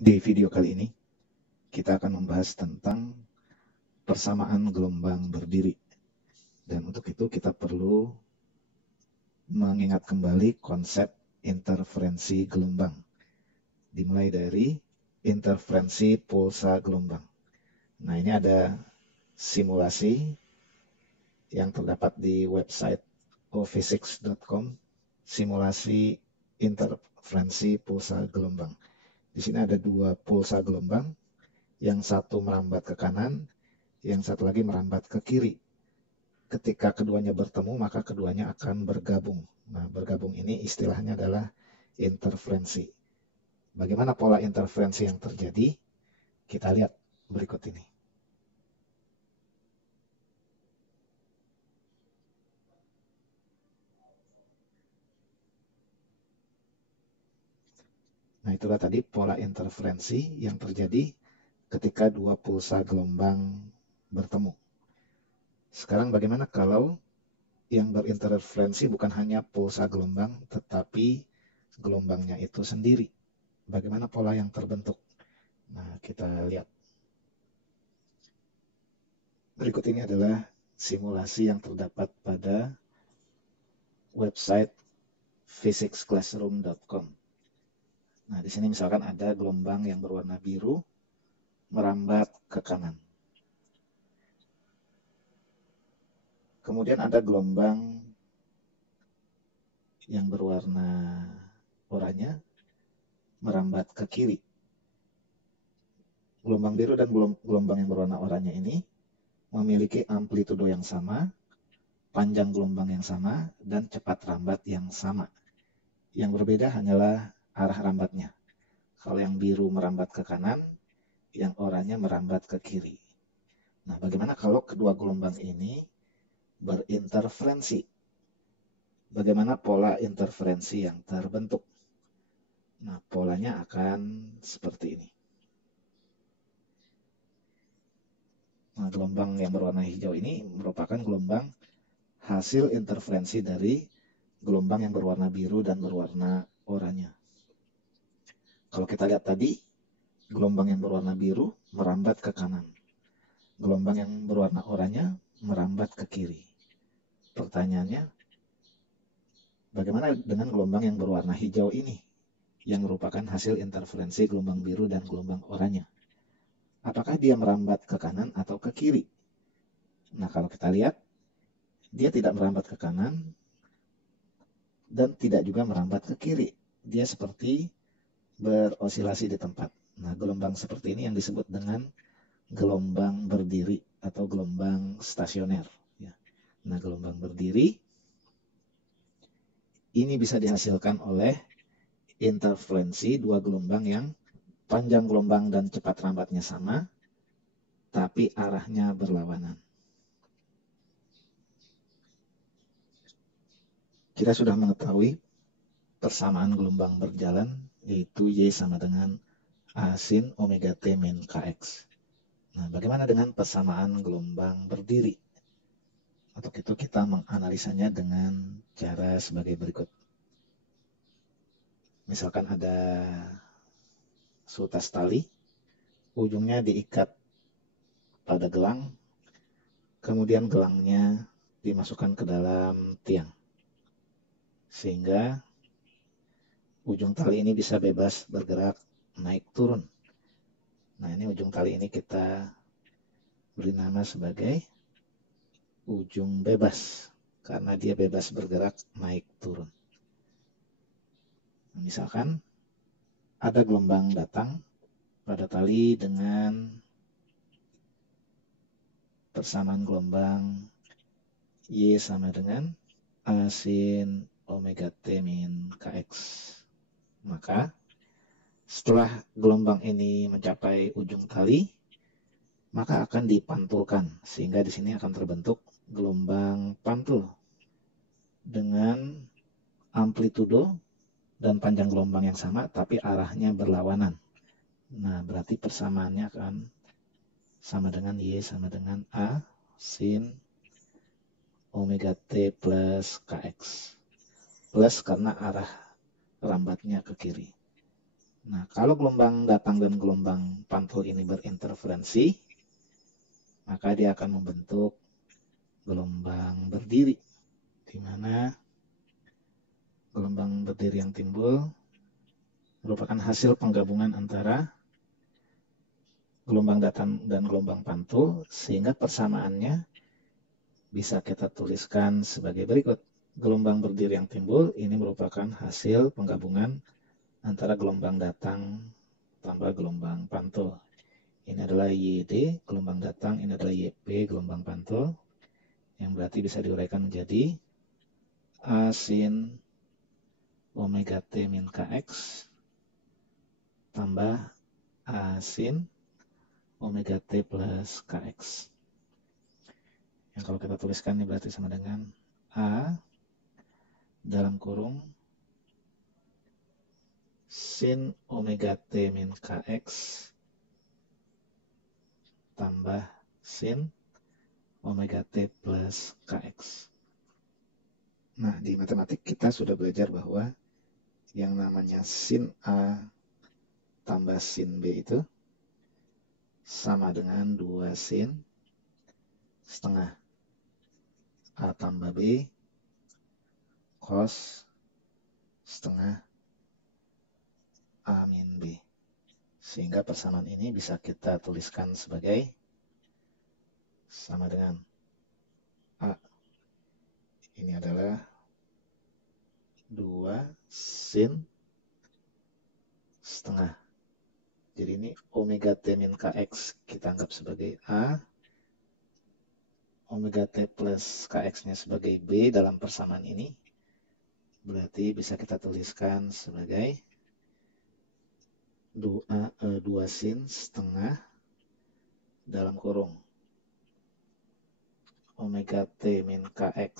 Di video kali ini, kita akan membahas tentang persamaan gelombang berdiri. Dan untuk itu kita perlu mengingat kembali konsep interferensi gelombang. Dimulai dari interferensi pulsa gelombang. Nah, ini ada simulasi yang terdapat di website ophysics.com, simulasi interferensi pulsa gelombang. Di sini ada dua pulsa gelombang, yang satu merambat ke kanan, yang satu lagi merambat ke kiri. Ketika keduanya bertemu, maka keduanya akan bergabung. Nah, bergabung ini istilahnya adalah interferensi. Bagaimana pola interferensi yang terjadi? Kita lihat berikut ini. Nah, itulah tadi pola interferensi yang terjadi ketika dua pulsa gelombang bertemu. Sekarang bagaimana kalau yang berinterferensi bukan hanya pulsa gelombang, tetapi gelombangnya itu sendiri? Bagaimana pola yang terbentuk? Nah, kita lihat. Berikut ini adalah simulasi yang terdapat pada website physicsclassroom.com. Nah, di sini misalkan ada gelombang yang berwarna biru merambat ke kanan. Kemudian ada gelombang yang berwarna oranye merambat ke kiri. Gelombang biru dan gelombang yang berwarna oranye ini memiliki amplitudo yang sama, panjang gelombang yang sama, dan cepat rambat yang sama. Yang berbeda hanyalah arah rambatnya. Kalau yang biru merambat ke kanan, yang oranye merambat ke kiri. Nah, bagaimana kalau kedua gelombang ini berinterferensi? Bagaimana pola interferensi yang terbentuk? Nah, polanya akan seperti ini. Nah, gelombang yang berwarna hijau ini merupakan gelombang hasil interferensi dari gelombang yang berwarna biru dan berwarna oranye. Kalau kita lihat tadi, gelombang yang berwarna biru merambat ke kanan. Gelombang yang berwarna oranye merambat ke kiri. Pertanyaannya, bagaimana dengan gelombang yang berwarna hijau ini, yang merupakan hasil interferensi gelombang biru dan gelombang oranye? Apakah dia merambat ke kanan atau ke kiri? Nah, kalau kita lihat, dia tidak merambat ke kanan dan tidak juga merambat ke kiri. Dia seperti berosilasi di tempat. Nah, gelombang seperti ini yang disebut dengan gelombang berdiri atau gelombang stasioner. Nah, gelombang berdiri ini bisa dihasilkan oleh interferensi dua gelombang yang panjang gelombang dan cepat rambatnya sama, tapi arahnya berlawanan. Kita sudah mengetahui persamaan gelombang berjalan, yaitu Y sama dengan A sin omega T min Kx. Nah, bagaimana dengan persamaan gelombang berdiri? Untuk itu kita menganalisanya dengan cara sebagai berikut. Misalkan ada sutas tali, ujungnya diikat pada gelang, kemudian gelangnya dimasukkan ke dalam tiang, sehingga ujung tali ini bisa bebas bergerak naik turun. Nah, ini ujung tali ini kita beri nama sebagai ujung bebas, karena dia bebas bergerak naik turun. Misalkan ada gelombang datang pada tali dengan persamaan gelombang Y sama dengan A sin omega T min Kx. Maka setelah gelombang ini mencapai ujung tali, maka akan dipantulkan, sehingga di sini akan terbentuk gelombang pantul dengan amplitudo dan panjang gelombang yang sama, tapi arahnya berlawanan. Nah, berarti persamaannya akan sama dengan Y sama dengan A sin omega T plus Kx. Plus karena arah rambatnya ke kiri. Nah, kalau gelombang datang dan gelombang pantul ini berinterferensi, maka dia akan membentuk gelombang berdiri, di mana gelombang berdiri yang timbul merupakan hasil penggabungan antara gelombang datang dan gelombang pantul, sehingga persamaannya bisa kita tuliskan sebagai berikut. Gelombang berdiri yang timbul ini merupakan hasil penggabungan antara gelombang datang tambah gelombang pantul. Ini adalah YD, gelombang datang, ini adalah YP, gelombang pantul, yang berarti bisa diuraikan menjadi A sin omega T min Kx tambah A sin omega T plus Kx. Yang kalau kita tuliskan ini berarti sama dengan A dalam kurung sin omega T min Kx tambah sin omega T plus Kx. Nah, di matematik kita sudah belajar bahwa yang namanya sin A tambah sin B itu sama dengan 2 sin setengah A tambah B cos setengah A min B. Sehingga persamaan ini bisa kita tuliskan sebagai sama dengan A. Ini adalah 2 sin setengah. Jadi ini omega T min Kx kita anggap sebagai A. Omega T plus Kx-nya sebagai B dalam persamaan ini. Berarti bisa kita tuliskan sebagai 2 sin setengah dalam kurung omega T min Kx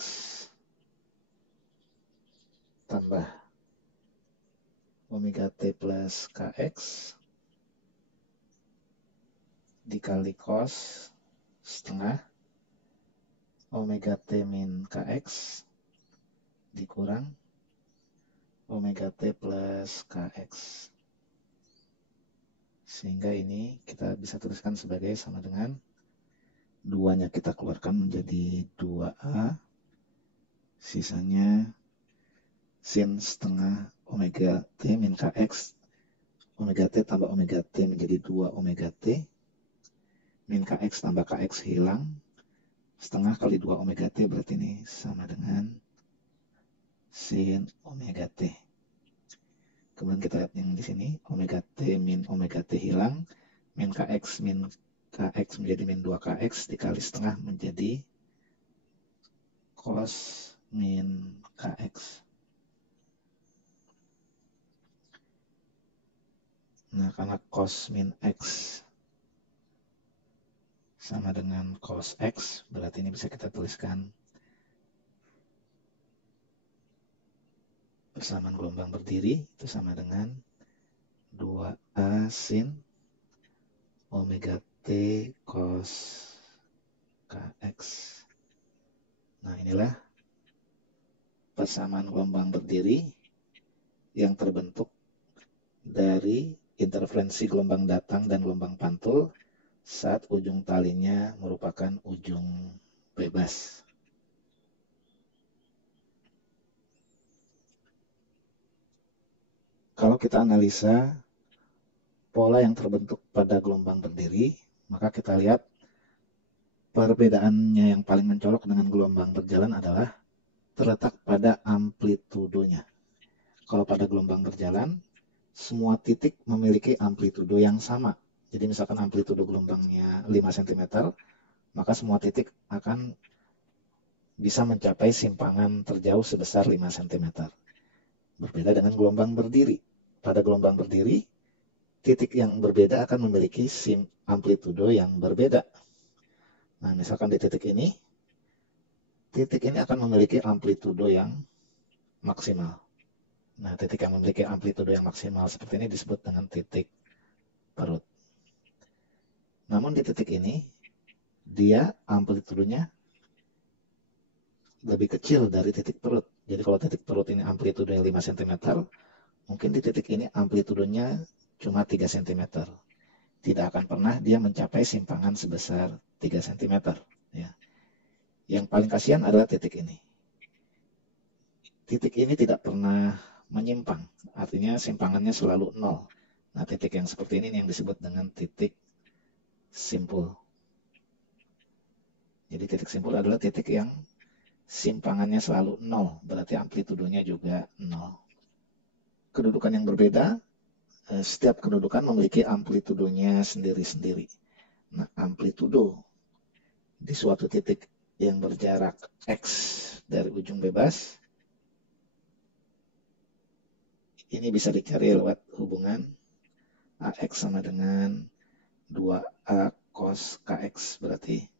tambah omega T plus Kx dikali cos setengah omega T min Kx dikurang omega T plus Kx. Sehingga ini kita bisa tuliskan sebagai sama dengan 2-nya kita keluarkan menjadi 2A. Sisanya sin setengah omega T min Kx. Omega T tambah omega T menjadi 2 omega T. Min Kx tambah Kx hilang. Setengah kali 2 omega T berarti ini sama dengan sin omega T. Kemudian kita lihat yang di sini, omega T min omega T hilang. Min Kx menjadi min 2Kx dikali setengah menjadi cos min Kx. Nah, karena cos min X sama dengan cos X, berarti ini bisa kita tuliskan persamaan gelombang berdiri itu sama dengan 2A sin omega T cos Kx. Nah, inilah persamaan gelombang berdiri yang terbentuk dari interferensi gelombang datang dan gelombang pantul saat ujung talinya merupakan ujung bebas. Kalau kita analisa pola yang terbentuk pada gelombang berdiri, maka kita lihat perbedaannya yang paling mencolok dengan gelombang berjalan adalah terletak pada amplitudonya. Kalau pada gelombang berjalan, semua titik memiliki amplitudo yang sama. Jadi misalkan amplitudo gelombangnya 5 cm, maka semua titik akan bisa mencapai simpangan terjauh sebesar 5 cm. Berbeda dengan gelombang berdiri. Pada gelombang berdiri, titik yang berbeda akan memiliki amplitudo yang berbeda. Nah, misalkan di titik ini akan memiliki amplitudo yang maksimal. Nah, titik yang memiliki amplitudo yang maksimal seperti ini disebut dengan titik perut. Namun di titik ini, dia amplitudonya lebih kecil dari titik perut. Jadi kalau titik perut ini amplitudonya 5 cm, mungkin di titik ini amplitudonya cuma 3 cm. Tidak akan pernah dia mencapai simpangan sebesar 3 cm. Ya. Yang paling kasihan adalah titik ini. Titik ini tidak pernah menyimpang, artinya simpangannya selalu 0. Nah, titik yang seperti ini yang disebut dengan titik simpul. Jadi titik simpul adalah titik yang simpangannya selalu 0, berarti amplitudonya juga 0. Kedudukan yang berbeda, setiap kedudukan memiliki amplitudonya sendiri-sendiri. Nah, amplitudo di suatu titik yang berjarak X dari ujung bebas, ini bisa dicari lewat hubungan AX sama dengan 2A cos KX, berarti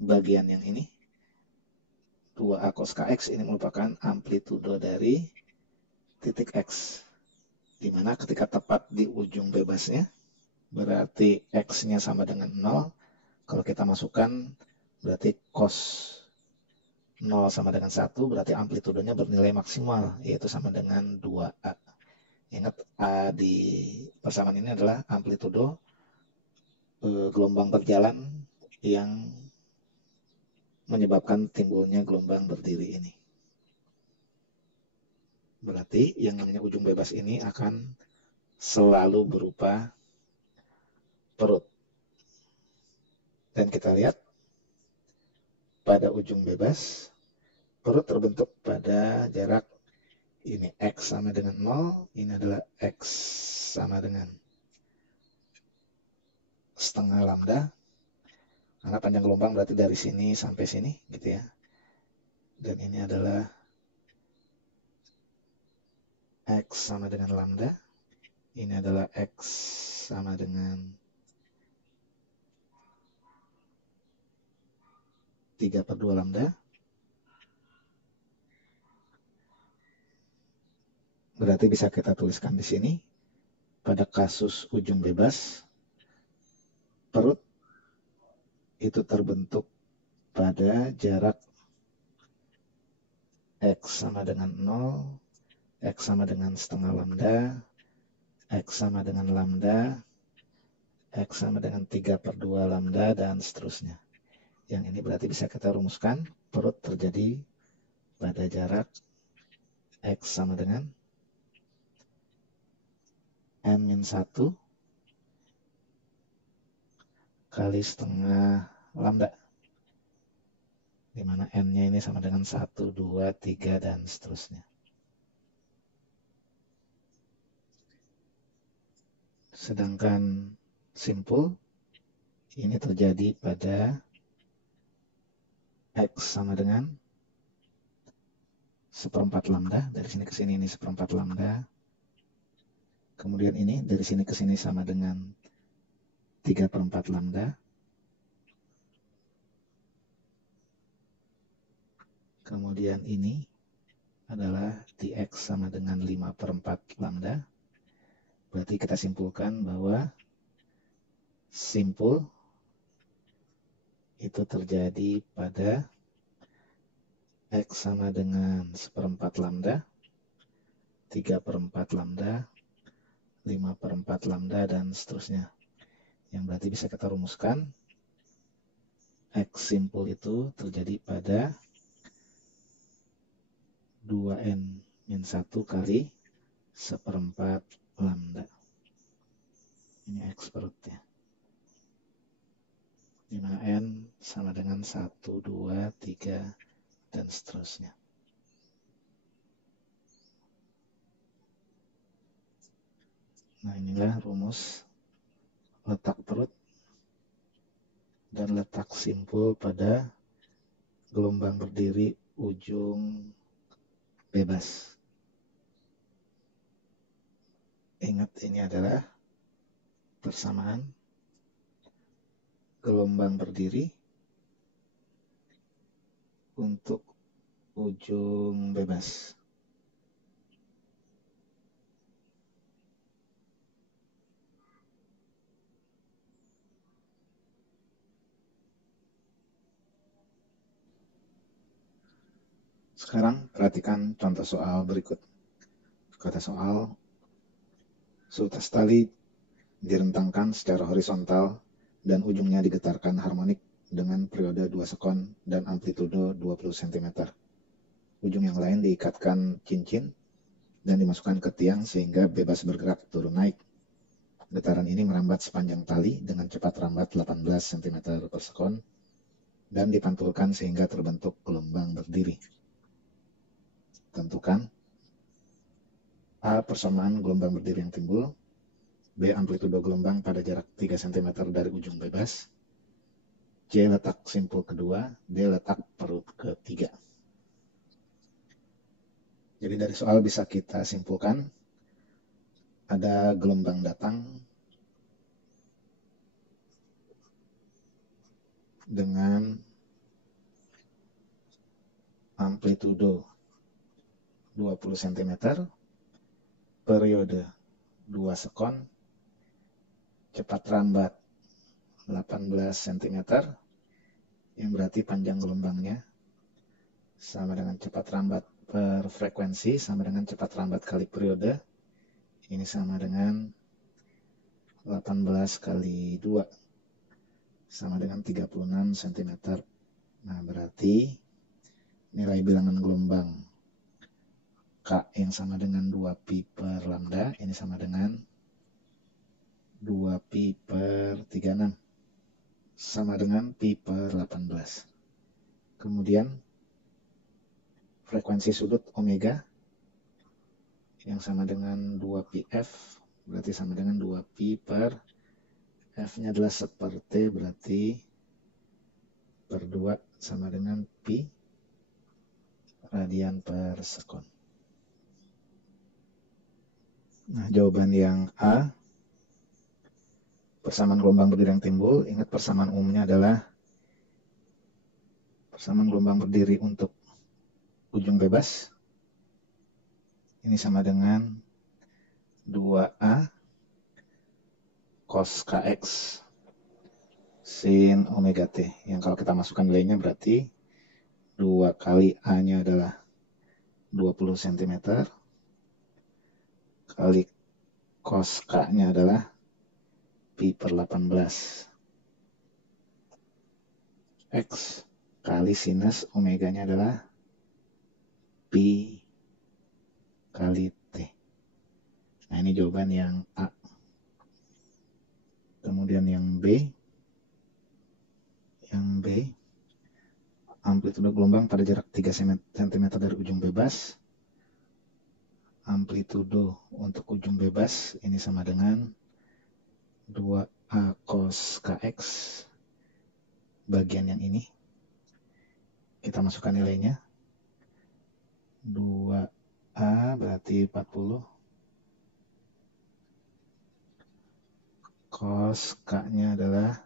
bagian yang ini 2A cos KX ini merupakan amplitudo dari titik X, di mana ketika tepat di ujung bebasnya berarti X-nya sama dengan 0. Kalau kita masukkan berarti cos 0 sama dengan 1, berarti amplitudonya bernilai maksimal, yaitu sama dengan 2A. Ingat, A di persamaan ini adalah amplitudo gelombang berjalan yang menyebabkan timbulnya gelombang berdiri ini. Berarti yang namanya ujung bebas ini akan selalu berupa perut. Dan kita lihat pada ujung bebas, perut terbentuk pada jarak ini X sama dengan 0, ini adalah X sama dengan setengah lambda. Karena panjang gelombang berarti dari sini sampai sini gitu ya. Dan ini adalah X sama dengan lambda. Ini adalah X sama dengan 3/2 lambda. Berarti bisa kita tuliskan di sini. Pada kasus ujung bebas, perut itu terbentuk pada jarak X sama dengan 0, X sama dengan setengah lambda, X sama dengan lambda, X sama dengan 3/2 lambda, dan seterusnya. Yang ini berarti bisa kita rumuskan, perut terjadi pada jarak X sama dengan N-1 kali setengah lambda, di mana N-nya ini sama dengan 1, 2, 3, dan seterusnya. Sedangkan simpul ini terjadi pada X sama dengan 1/4 lambda, dari sini ke sini ini 1/4 lambda. Kemudian ini dari sini ke sini sama dengan 3/4 lambda. Kemudian ini adalah dx sama dengan 5/4 lambda. Berarti kita simpulkan bahwa simpul itu terjadi pada X sama dengan 1/4 lambda, 3/4 lambda, 5/4 lambda, dan seterusnya. Yang berarti bisa kita rumuskan, X simpul itu terjadi pada 2N-1 kali 1/4 lambda. Ini X perutnya. Di mana N sama dengan 1, 2, 3, dan seterusnya. Nah, inilah rumus letak perut dan letak simpul pada gelombang berdiri ujung bebas. Ingat, ini adalah persamaan gelombang berdiri untuk ujung bebas. Sekarang perhatikan contoh soal berikut. Kata soal, sutas tali direntangkan secara horizontal dan ujungnya digetarkan harmonik dengan periode 2 sekon dan amplitudo 20 cm. Ujung yang lain diikatkan cincin dan dimasukkan ke tiang sehingga bebas bergerak turun naik. Getaran ini merambat sepanjang tali dengan cepat rambat 18 cm per sekon dan dipantulkan sehingga terbentuk gelombang berdiri. Tentukan A. Persamaan gelombang berdiri yang timbul. B. Amplitudo gelombang pada jarak 3 cm dari ujung bebas. C. Letak simpul kedua. D. Letak perut ketiga. Jadi dari soal bisa kita simpulkan ada gelombang datang dengan amplitudo 20 cm, periode 2 sekon, cepat rambat 18 cm, yang berarti panjang gelombangnya sama dengan cepat rambat per frekuensi sama dengan cepat rambat kali periode. Ini sama dengan 18 kali 2 sama dengan 36 cm. Nah, berarti nilai bilangan gelombang K yang sama dengan 2pi per lambda, ini sama dengan 2pi per 36, sama dengan pi per 18. Kemudian frekuensi sudut omega yang sama dengan 2πf, berarti sama dengan 2pi per F-nya adalah seperti, berarti per 2 sama dengan pi radian per sekon. Nah, jawaban yang A, persamaan gelombang berdiri yang timbul. Ingat persamaan umumnya adalah persamaan gelombang berdiri untuk ujung bebas. Ini sama dengan 2A cos kx sin omega t. Yang kalau kita masukkan nilainya berarti 2 kali A-nya adalah 20 cm kali cos K-nya adalah pi per 18 X kali sinus omega-nya adalah pi kali T. Nah, ini jawaban yang A. Kemudian yang B. Yang B, amplitudo gelombang pada jarak 3 cm dari ujung bebas. Amplitudo untuk ujung bebas ini sama dengan 2A cos kx bagian yang ini. Kita masukkan nilainya. 2A berarti 40. Cos K-nya adalah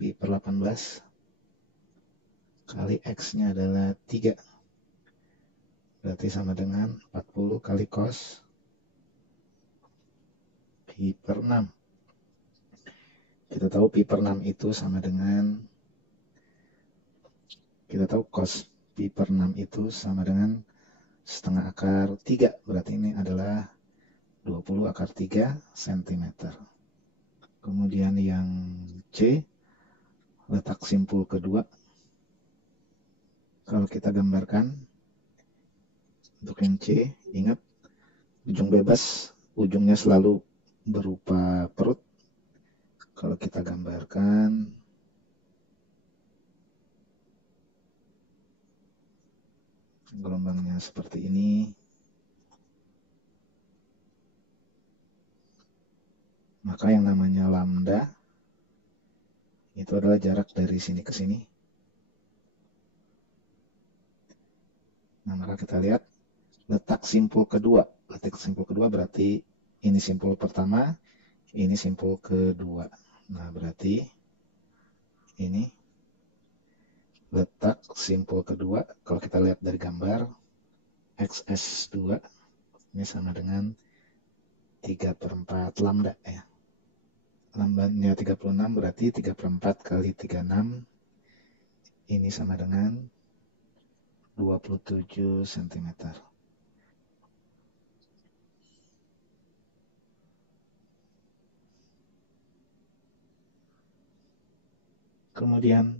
pi per 18 kali X-nya adalah 3. Berarti sama dengan 40 kali cos pi per 6. Kita tahu pi per 6 itu sama dengan, kita tahu cos pi per 6 itu sama dengan setengah akar 3. Berarti ini adalah 20 akar 3 cm. Kemudian yang C, letak simpul kedua. Kalau kita gambarkan, untuk yang C, ingat ujung bebas, ujungnya selalu berupa perut. Kalau kita gambarkan, gelombangnya seperti ini. Maka yang namanya lambda itu adalah jarak dari sini ke sini. Nah, maka kita lihat letak simpul kedua. Letak simpul kedua berarti ini simpul pertama, ini simpul kedua. Nah, berarti ini letak simpul kedua. Kalau kita lihat dari gambar, XS2 ini sama dengan 3/4 lambda ya. Lambdanya 36 berarti 3/4 kali 36 ini sama dengan 27 cm. Kemudian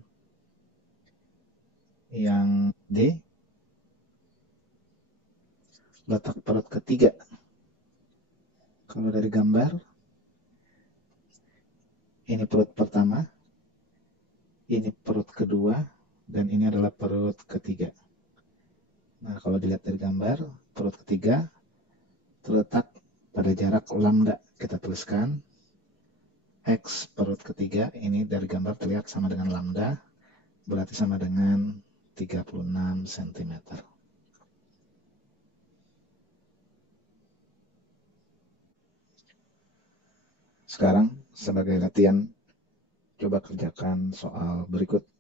yang D, letak perut ketiga. Kalau dari gambar, ini perut pertama, ini perut kedua, dan ini adalah perut ketiga. Nah, kalau dilihat dari gambar, perut ketiga terletak pada jarak lambda. Kita tuliskan X perut ketiga, ini dari gambar terlihat sama dengan lambda, berarti sama dengan 36 cm. Sekarang sebagai latihan, coba kerjakan soal berikut.